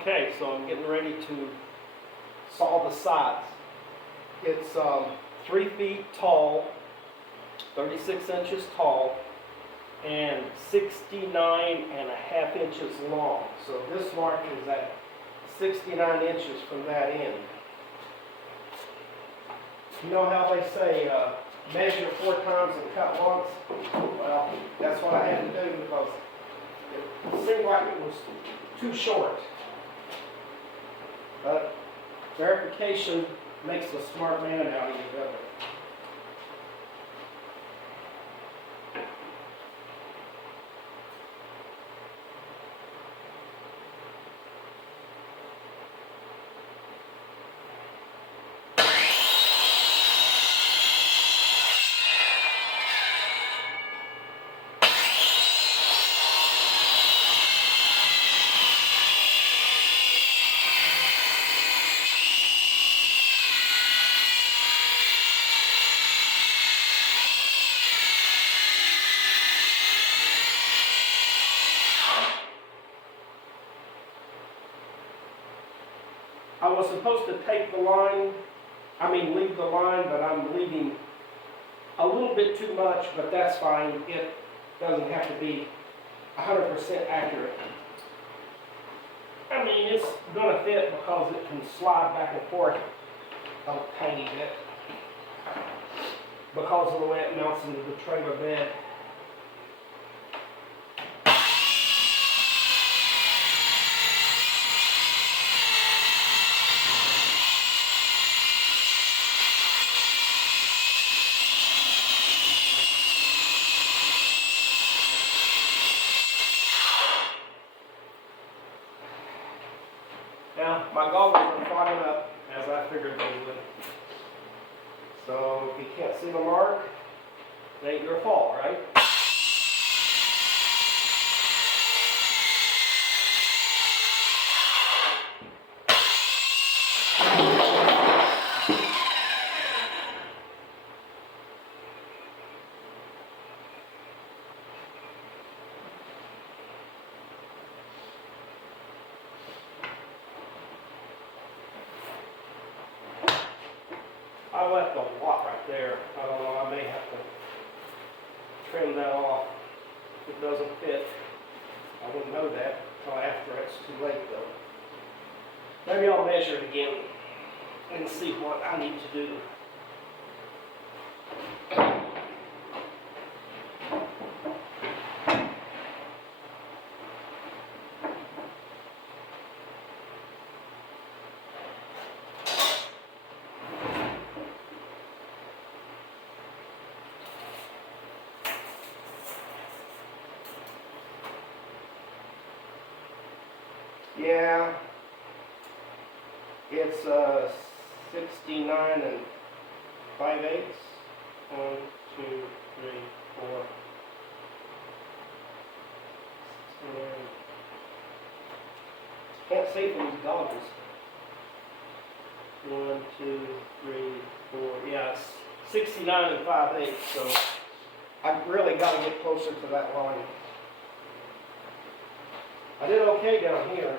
Okay, so I'm getting ready to saw the sides. It's 3 feet tall, 36 inches tall, and 69.5 inches long. So this mark is at 69 inches from that end. You know how they say measure 4 times and cut once? Well, that's what I had to do because it seemed like it was too short. But verification makes a smart man out of you, doesn't it? I was supposed to take the line, leave the line, but I'm leaving a little bit too much, but that's fine. It doesn't have to be 100% accurate. It's going to fit because it can slide back and forth a tiny bit because of the way it mounts into the trailer bed. Now, my goggles are fogging up, as I figured they would. So, if you can't see the mark, it ain't your fault, right? I left a lot right there. I don't know, I may have to trim that off if it doesn't fit. I wouldn't know that until after it's too late though. Maybe I'll measure it again and see what I need to do. Yeah, it's 69 5/8. 1, 2, 3, 4. 69. Can't see from these goggles. 1, 2, 3, 4. Yeah, it's 69 5/8. So I really got to get closer to that line. I did okay down here.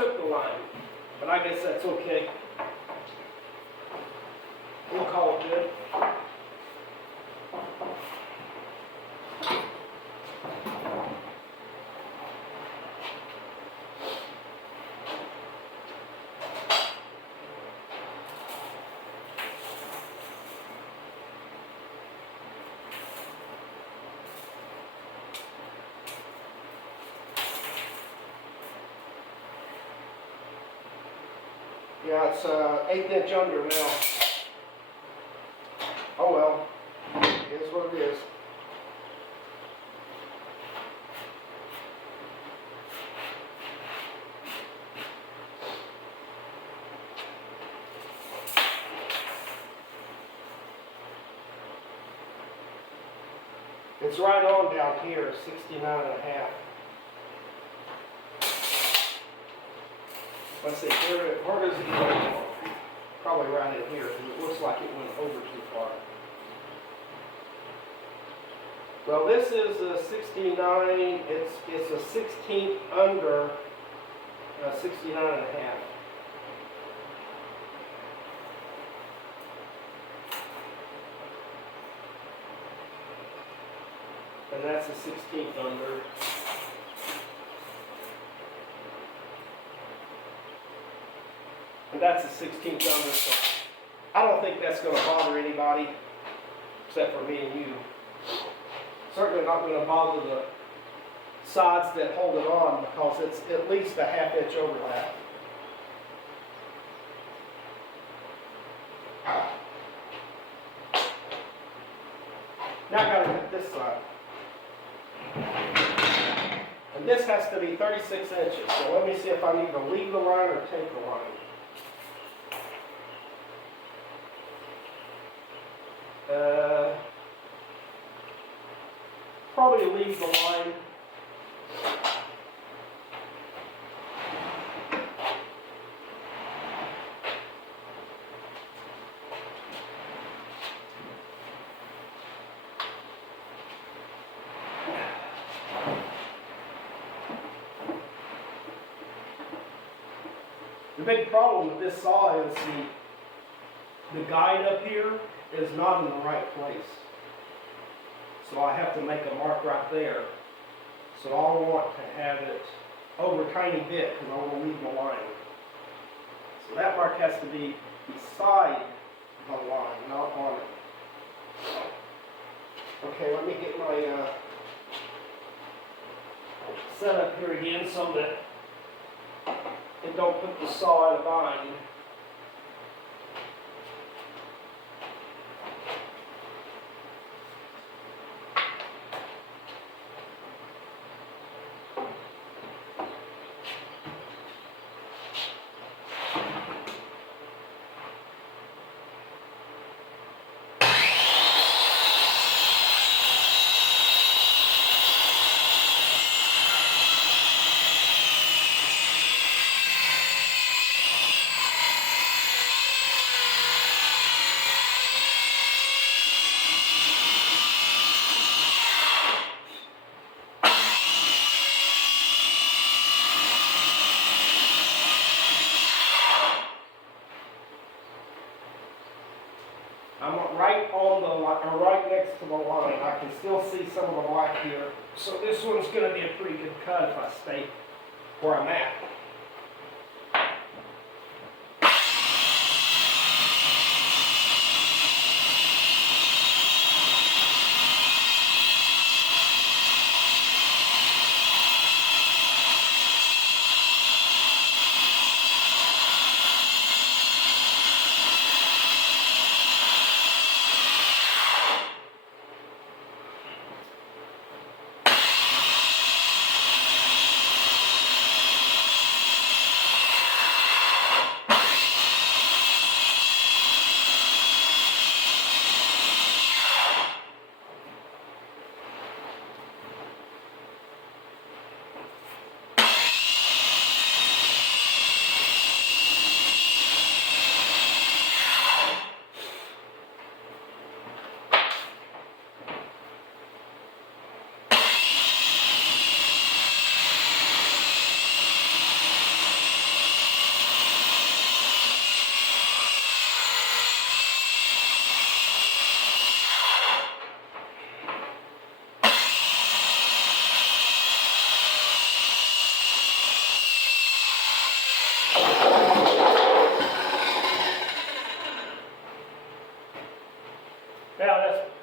took the line, but I guess that's okay. We'll call it good. Yeah, it's 1/8 inch under now. Oh well, it is what it is. It's right on down here, 69.5. Let's see, where does it go? Probably right in here, because it looks like it went over too far. Well, this is a 69, it's a 16th under 69.5. And that's a 16th under. And that's a 16th under, so I don't think that's going to bother anybody except for me and you. Certainly not going to bother the sides that hold it on because it's at least a 1/2 inch overlap. Now I got to hit this side. And this has to be 36 inches. So let me see if I need to leave the line or take the line. Probably leave the line. The big problem with this saw is the guide up here is not in the right place. So I have to make a mark right there. So I want to have it over a tiny bit because I want to leave the line. So that mark has to be beside the line, not on it. Okay, let me get my setup here again so that it don't put the saw in a bind. I'm right on the line, or right next to the line. I can still see some of the black here. So this one's going to be a pretty good cut if I stay where I'm at. Now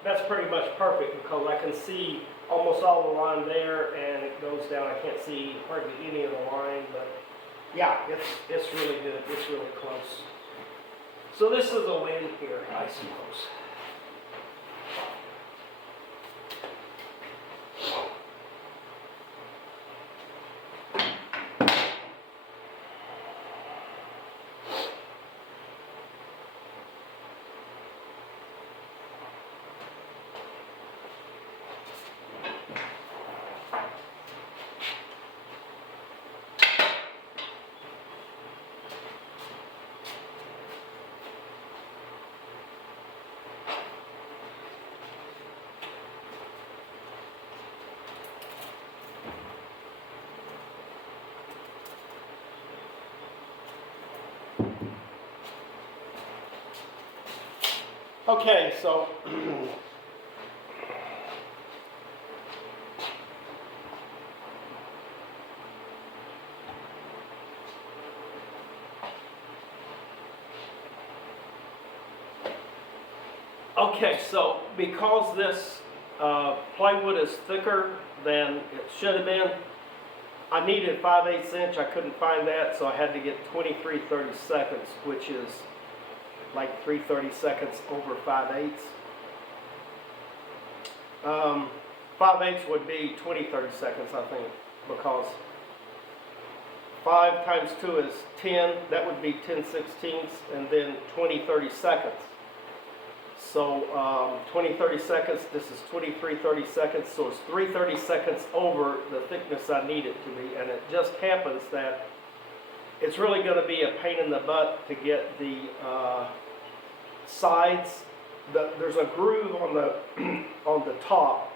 that's pretty much perfect because I can see almost all the line there, and it goes down. I can't see hardly any of the line, but yeah, it's really good. It's really close. So this is a win here, I suppose. Okay, so because this plywood is thicker than it should have been, I needed 5/8 inch. I couldn't find that, so I had to get 23/32, which is like 3/32 over 5/8. 5/8 would be 20/32, I think, because 5 times 2 is 10. That would be 10/16, and then 20/32. So 20/32, this is 23/32, so it's 3/32 over the thickness I need it to be, and it just happens that it's really going to be a pain in the butt to get the sides. There's a groove on the on the top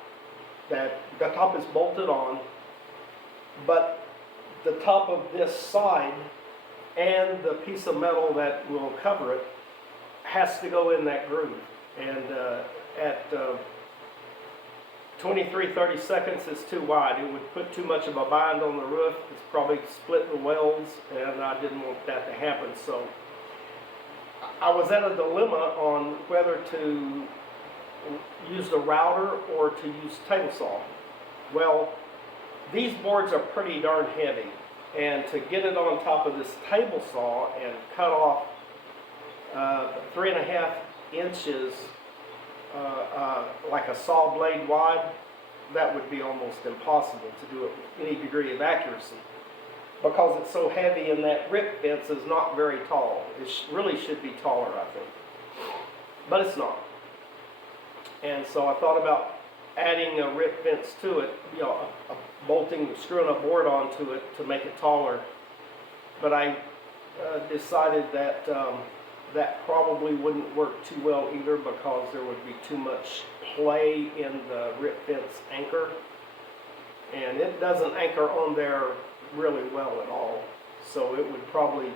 that the top is bolted on, but the top of this side and the piece of metal that will cover it has to go in that groove. And at 23/32 is too wide. It would put too much of a bind on the roof. It's probably split the welds, and I didn't want that to happen. So I was at a dilemma on whether to use the router or to use table saw. Well, these boards are pretty darn heavy, and to get it on top of this table saw and cut off 3.5 inches like a saw blade wide, that would be almost impossible to do it with any degree of accuracy, because it's so heavy, and that rip fence is not very tall. It really should be taller, I think, but it's not. And so I thought about adding a rip fence to it, you know, screwing a board onto it to make it taller. But I decided that that probably wouldn't work too well either, because there would be too much play in the rip fence anchor, and it doesn't anchor on there really well at all. So it would probably,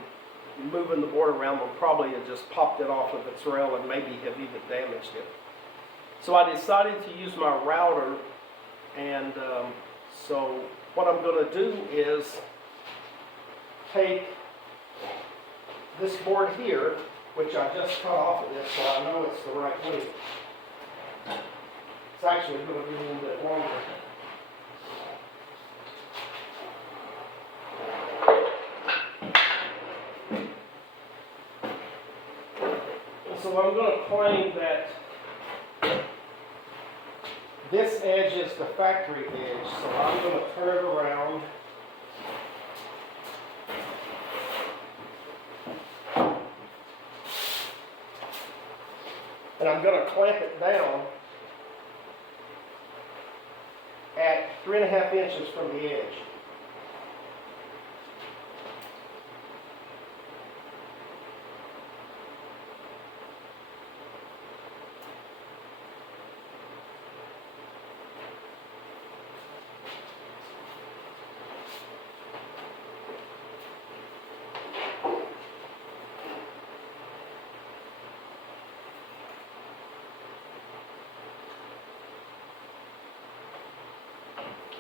moving the board around would probably have just popped it off of its rail and maybe have even damaged it. So I decided to use my router, and so what I'm going to do is take this board here, which I just cut off of this, so I know it's the right length. It's actually going to be a little bit longer. So I'm going to claim that this edge is the factory edge, so I'm going to turn it around. And I'm going to clamp it down at 3.5 inches from the edge.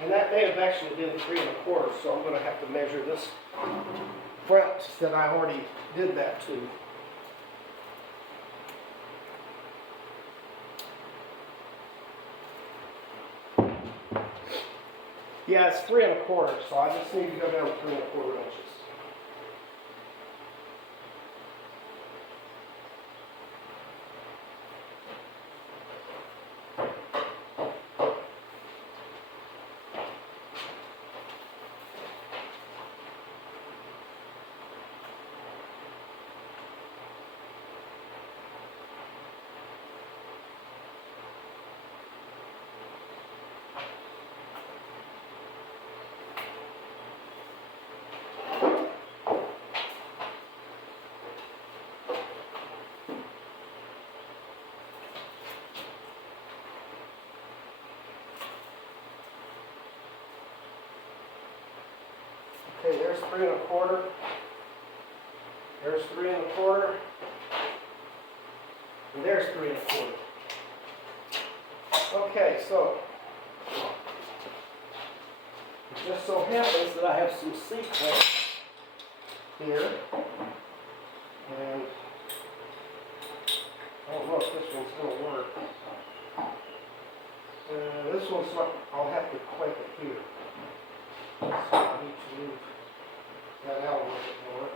And that may have actually been 3 1/4, so I'm going to have to measure this front that I already did that to. Yeah, it's 3 1/4, so I just need to go down 3 1/4 inches. Okay, there's 3 1/4. There's 3 1/4. And there's 3 1/4. Okay, so it just so happens that I have some C-clamps here. And I don't know if this one's going to work. This one's not, I'll have to clamp it here. So I need to move that out a little bit more.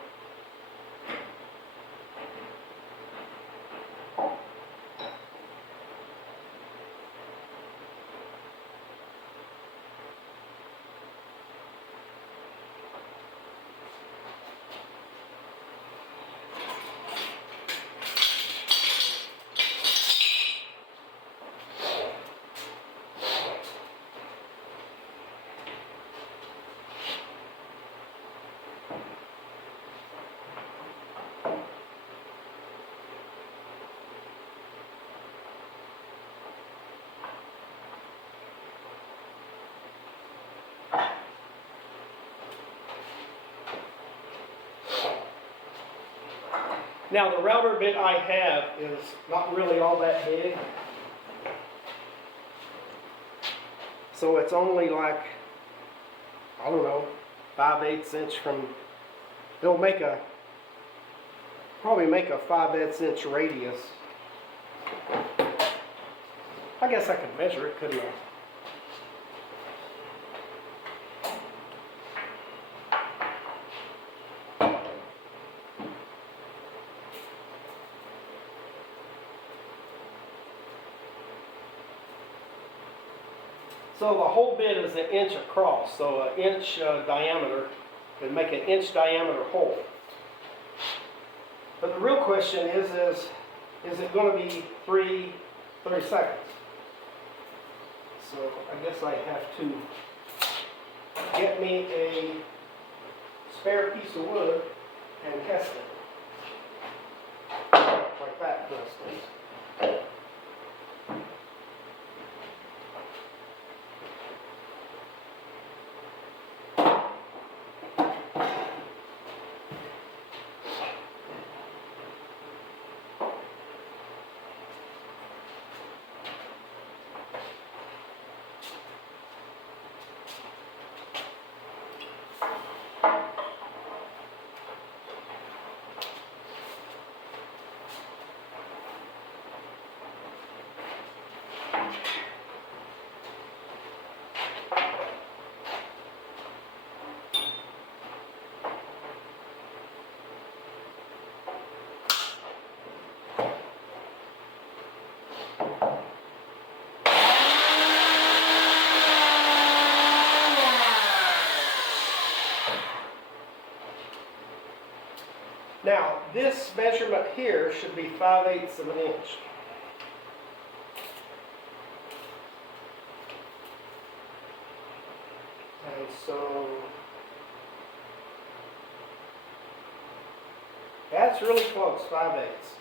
Now the router bit I have is not really all that big. So it's only like, I don't know, 5/8 inch from, it'll make a, probably make a 5/8 inch radius. I guess I could measure it, couldn't I? So the whole bit is 1 inch across, so 1 inch diameter can make 1 inch diameter hole. But the real question is it going to be 30 seconds? So I guess I have to get me a spare piece of wood and test it. Like that, for instance. Now, this measurement here should be 5/8 of an inch. And so, that's really close, 5/8.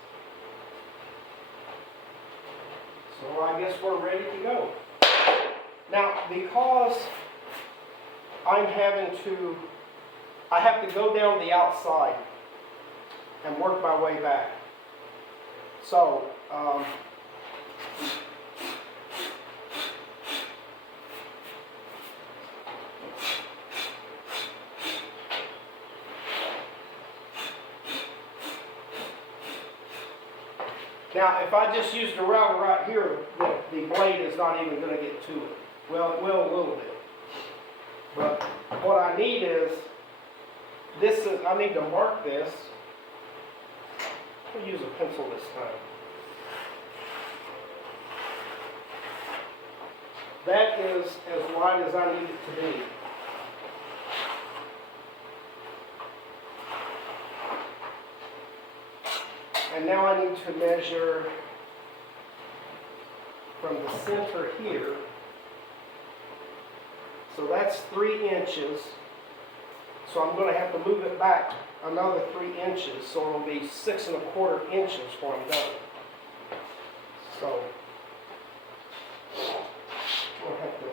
So I guess we're ready to go. Now, because I have to go down the outside and work my way back. So, now if I just use the router right here, the blade is not even going to get to it. Well, it will a little bit. But what I need is, I need to mark this. I'll use a pencil this time. That is as wide as I need it to be. And now I need to measure from the center here. So that's 3 inches. So I'm going to have to move it back another 3 inches. So it'll be 6 1/4 inches when I'm done. So I'll have to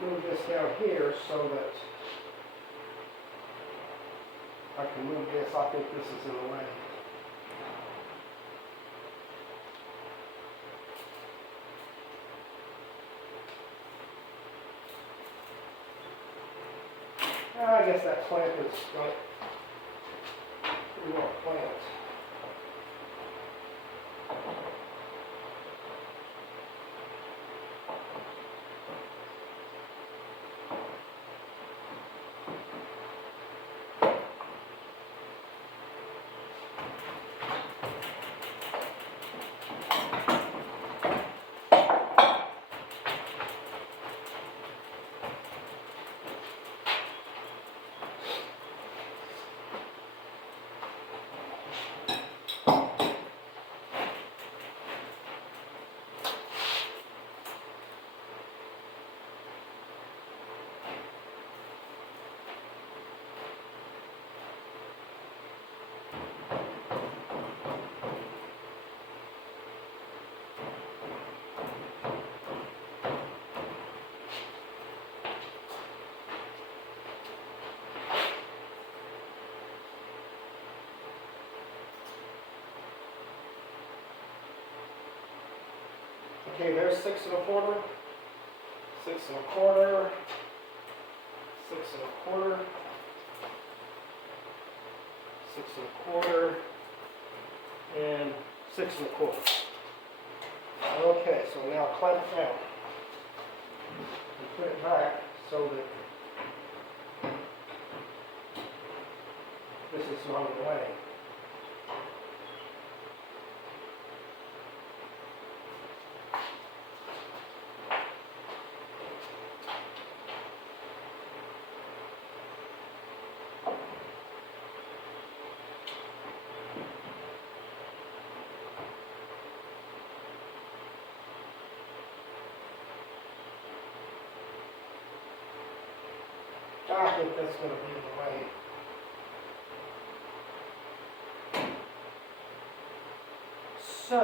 move this down here so that I can move this. I think this is in the way. I guess that plant is going pretty well plant. Okay, there's 6 1/4, 6 1/4, 6 1/4, 6 1/4, and 6 1/4. Okay, so now clamp it down and put it back so that this is not in the way. I think that's going to be the way. So,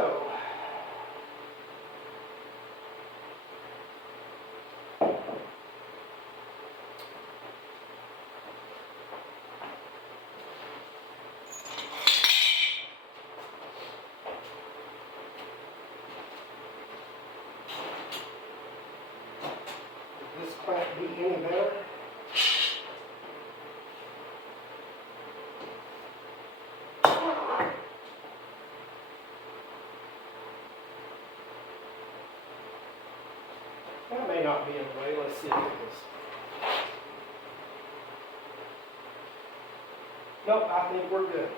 would this clamp be any better? That may not be in the way. Let's see if it is. Nope, I think we're good.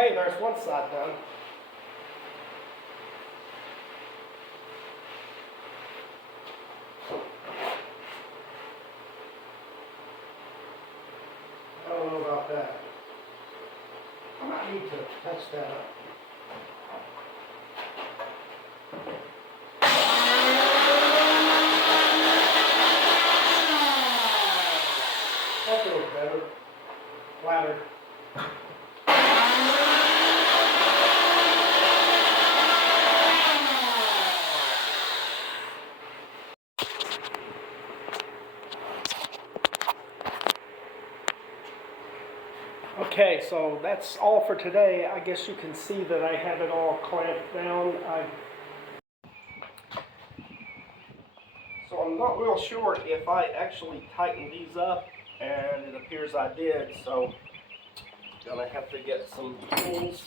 Okay, there's one side done. I don't know about that. I might need to touch that up. That feels better, flatter. Okay, so that's all for today. I guess you can see that I have it all clamped down. So I'm not real sure if I actually tightened these up, and it appears I did, so I'm gonna have to get some tools.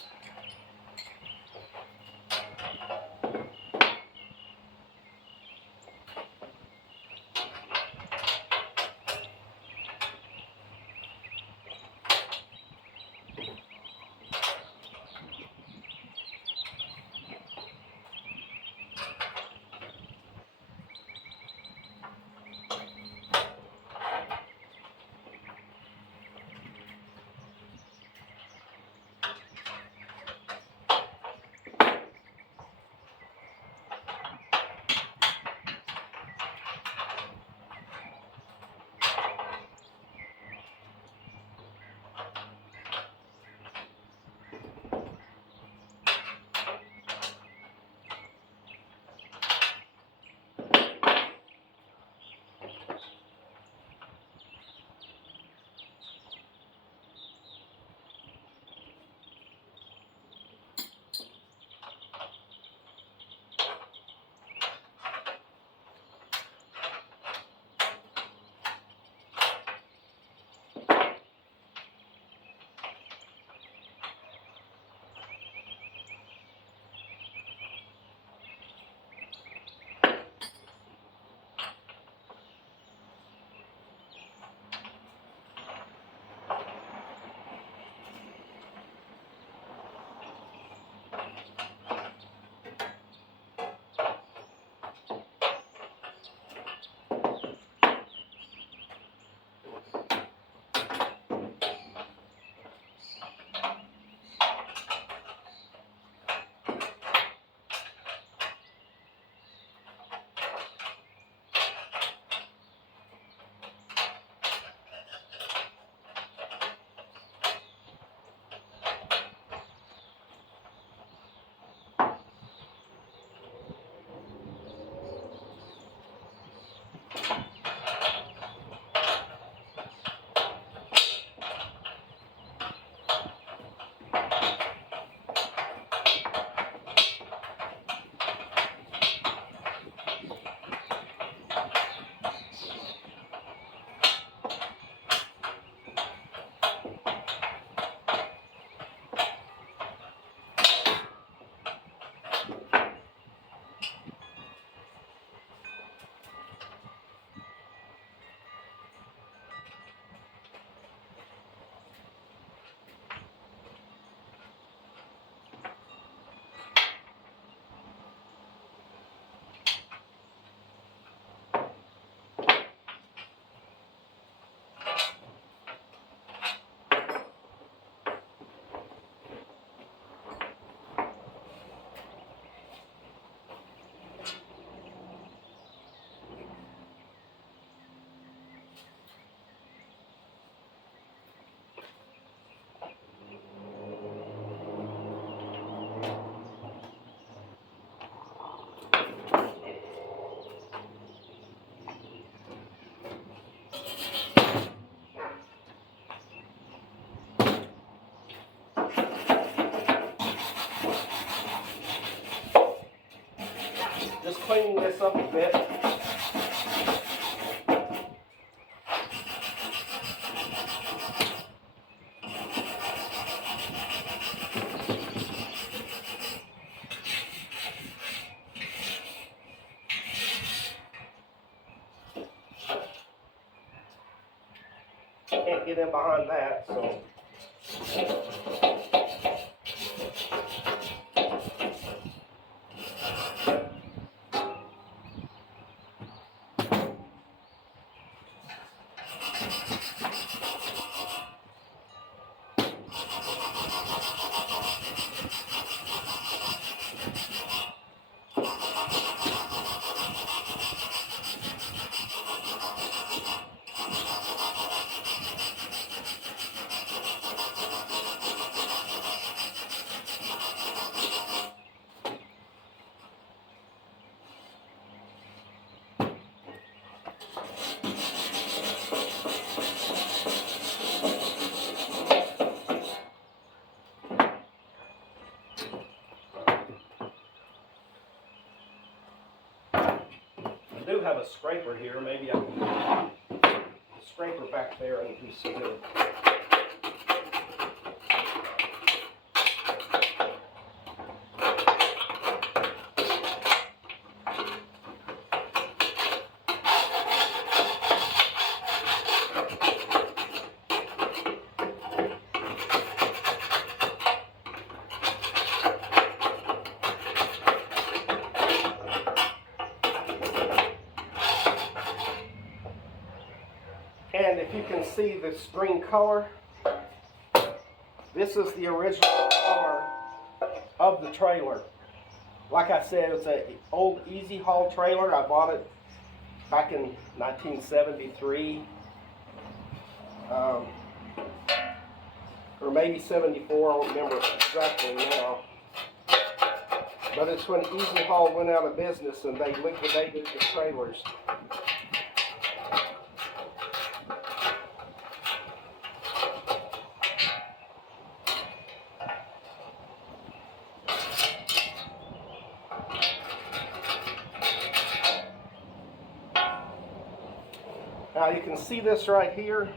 Just cleaning this up a bit. Can't get in behind that, so. have a scraper here. Maybe I can put the scraper back there and do some good. And if you can see this green color, this is the original color of the trailer. Like I said, it's an old Easy Haul trailer. I bought it back in 1973, or maybe 74, I don't remember exactly now. But it's when Easy Haul went out of business and they liquidated the trailers. Now you can see this right here.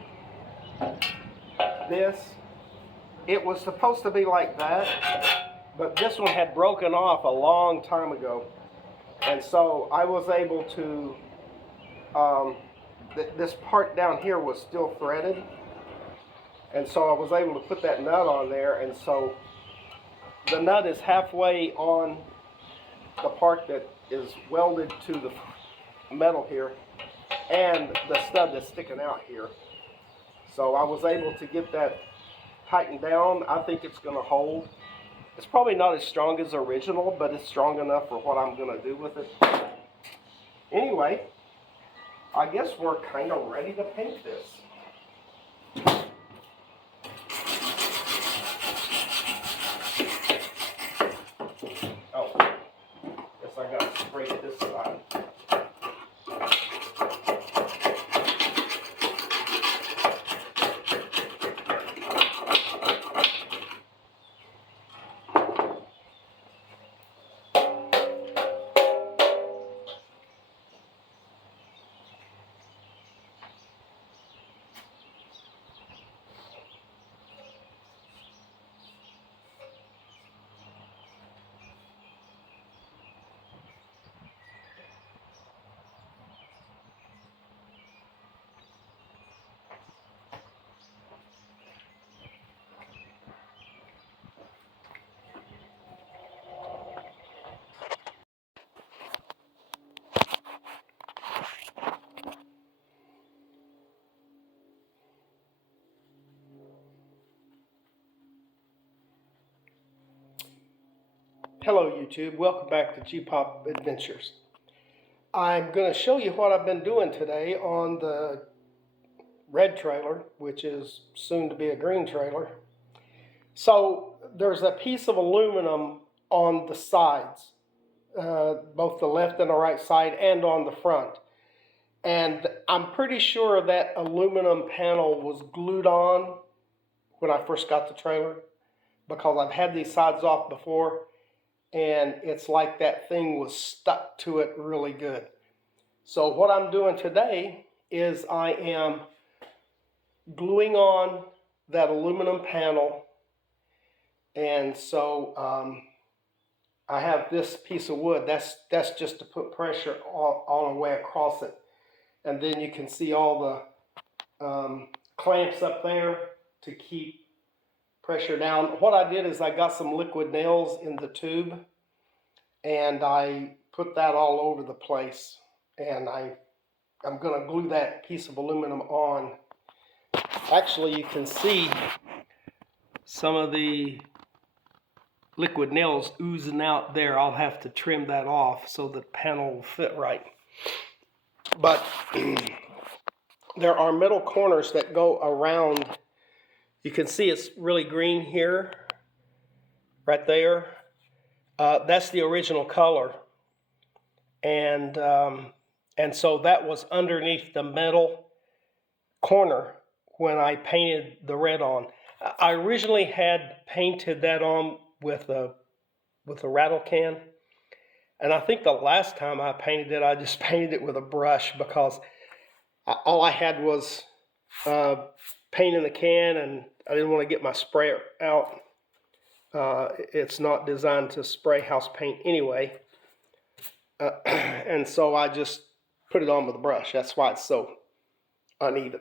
It was supposed to be like that, but this one had broken off a long time ago. And so I was able to, this part down here was still threaded. And so I was able to put that nut on there. And so the nut is halfway on the part that is welded to the metal here, and the stud that's sticking out here. So I was able to get that tightened down. I think it's going to hold. It's probably not as strong as the original, but it's strong enough for what I'm going to do with it. Anyway, I guess we're kind of ready to paint this. Oh, guess I got to scrape this side. Hello YouTube, welcome back to G-Pop Adventures. I'm going to show you what I've been doing today on the red trailer, which is soon to be a green trailer. So there's a piece of aluminum on the sides, both the left and the right side, and on the front. And I'm pretty sure that aluminum panel was glued on when I first got the trailer, because I've had these sides off before, and it's like that thing was stuck to it really good. So what I'm doing today is I am gluing on that aluminum panel. And so I have this piece of wood. That's just to put pressure all the way across it. And then you can see all the clamps up there to keep pressure down. What I did is I got some liquid nails in the tube, and I put that all over the place, and I'm going to glue that piece of aluminum on. Actually, you can see some of the liquid nails oozing out there. I'll have to trim that off so the panel will fit right. But there are metal corners that go around. You can see it's really green here, right there. That's the original color. And so that was underneath the metal corner when I painted the red on. I originally had painted that on with a rattle can, And I think the last time I painted it, I just painted it with a brush because all I had was paint in the can, and I didn't want to get my sprayer out. It's not designed to spray house paint anyway. And so I just put it on with a brush. That's why it's so uneven.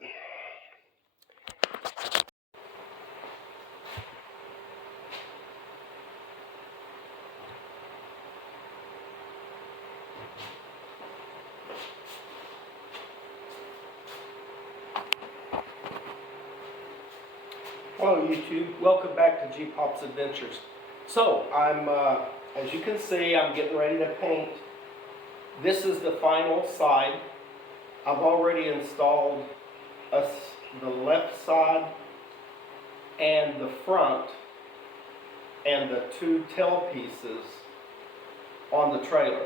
Hello YouTube, welcome back to G-Pop's Adventures. So as you can see, I'm getting ready to paint. This is the final side. I've already installed the left side and the front and the two tail pieces on the trailer.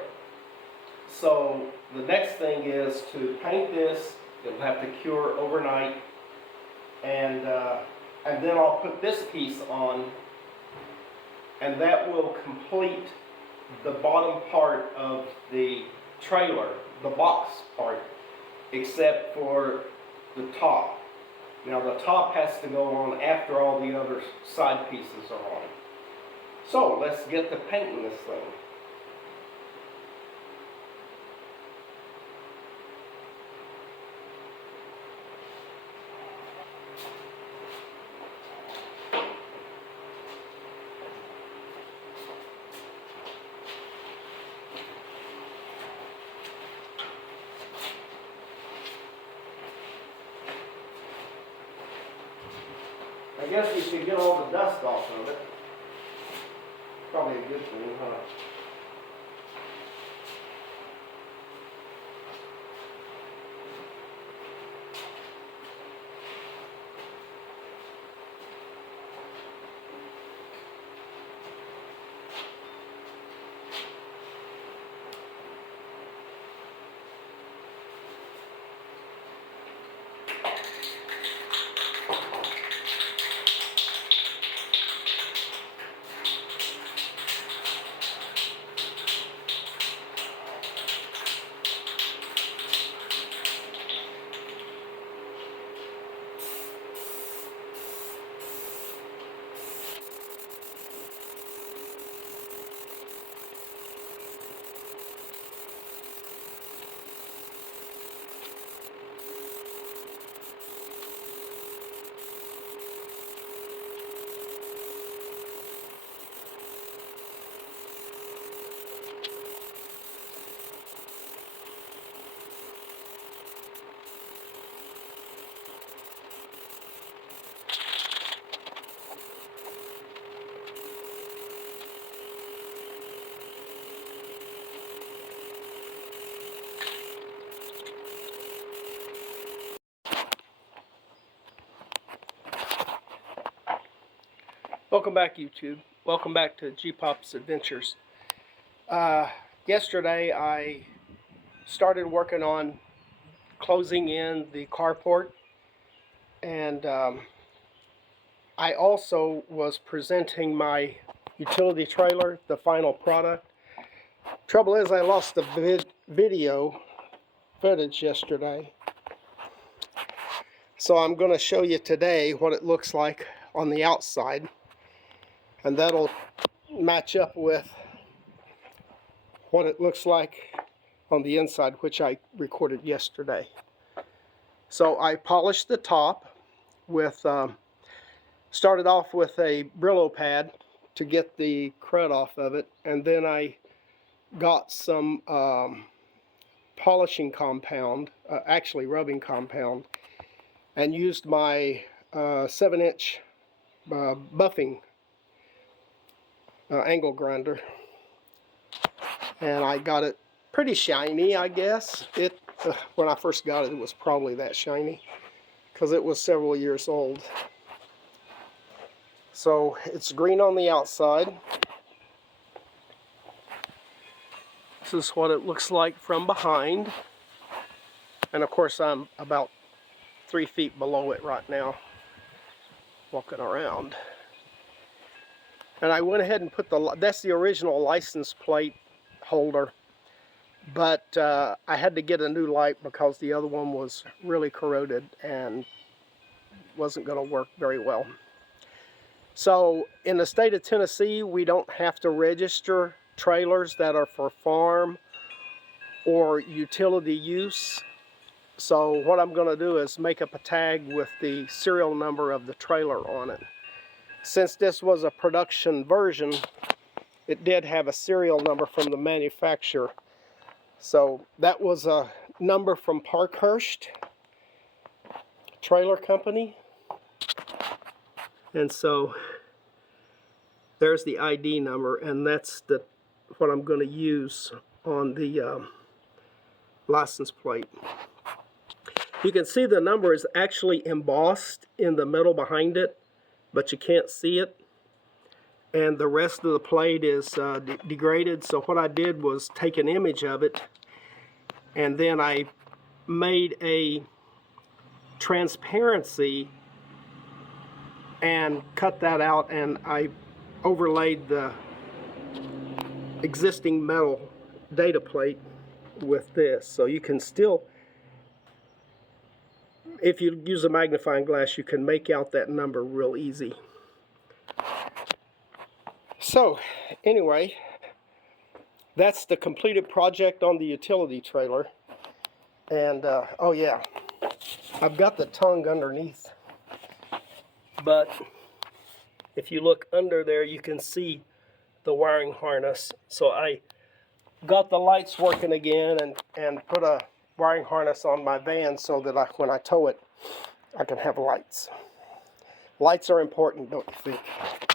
So the next thing is to paint this. It'll have to cure overnight, and then I'll put this piece on, and that will complete the bottom part of the trailer, the box part, except for the top. Now the top has to go on after all the other side pieces are on. So let's get to painting this thing. I guess we should get all the dust off of it. Probably a good thing, huh? Welcome back, YouTube. Welcome back to G-Pop's Adventures. Yesterday I started working on closing in the carport, and I also was presenting my utility trailer, the final product. Trouble is, I lost the video footage yesterday, so I'm going to show you today what it looks like on the outside, and that'll match up with what it looks like on the inside, which I recorded yesterday. So I polished the top with, started off with a Brillo pad to get the crud off of it, and then I got some polishing compound, actually rubbing compound, and used my 7-inch buffing angle grinder, and I got it pretty shiny, I guess. When I first got it, it was probably that shiny because it was several years old. So it's green on the outside. This is what it looks like from behind, and of course I'm about 3 feet below it right now, walking around. And I went ahead and put that's the original license plate holder, but I had to get a new light because the other one was really corroded and wasn't going to work very well. So in the state of Tennessee, we don't have to register trailers that are for farm or utility use. So what I'm going to do is make up a tag with the serial number of the trailer on it. Since this was a production version, it did have a serial number from the manufacturer. So that was a number from Parkhurst Trailer Company. And so there's the ID number, and that's what I'm going to use on the license plate. You can see the number is actually embossed in the metal behind it, but you can't see it. And the rest of the plate is degraded. So what I did was take an image of it, and then I made a transparency and cut that out, and I overlaid the existing metal data plate with this. So you can still, if you use a magnifying glass, you can make out that number real easy. So anyway, that's the completed project on the utility trailer. And oh yeah, I've got the tongue underneath, but if you look under there, you can see the wiring harness. So I got the lights working again and put a wiring harness on my van so that when I tow it, I can have lights. Lights are important, don't you think?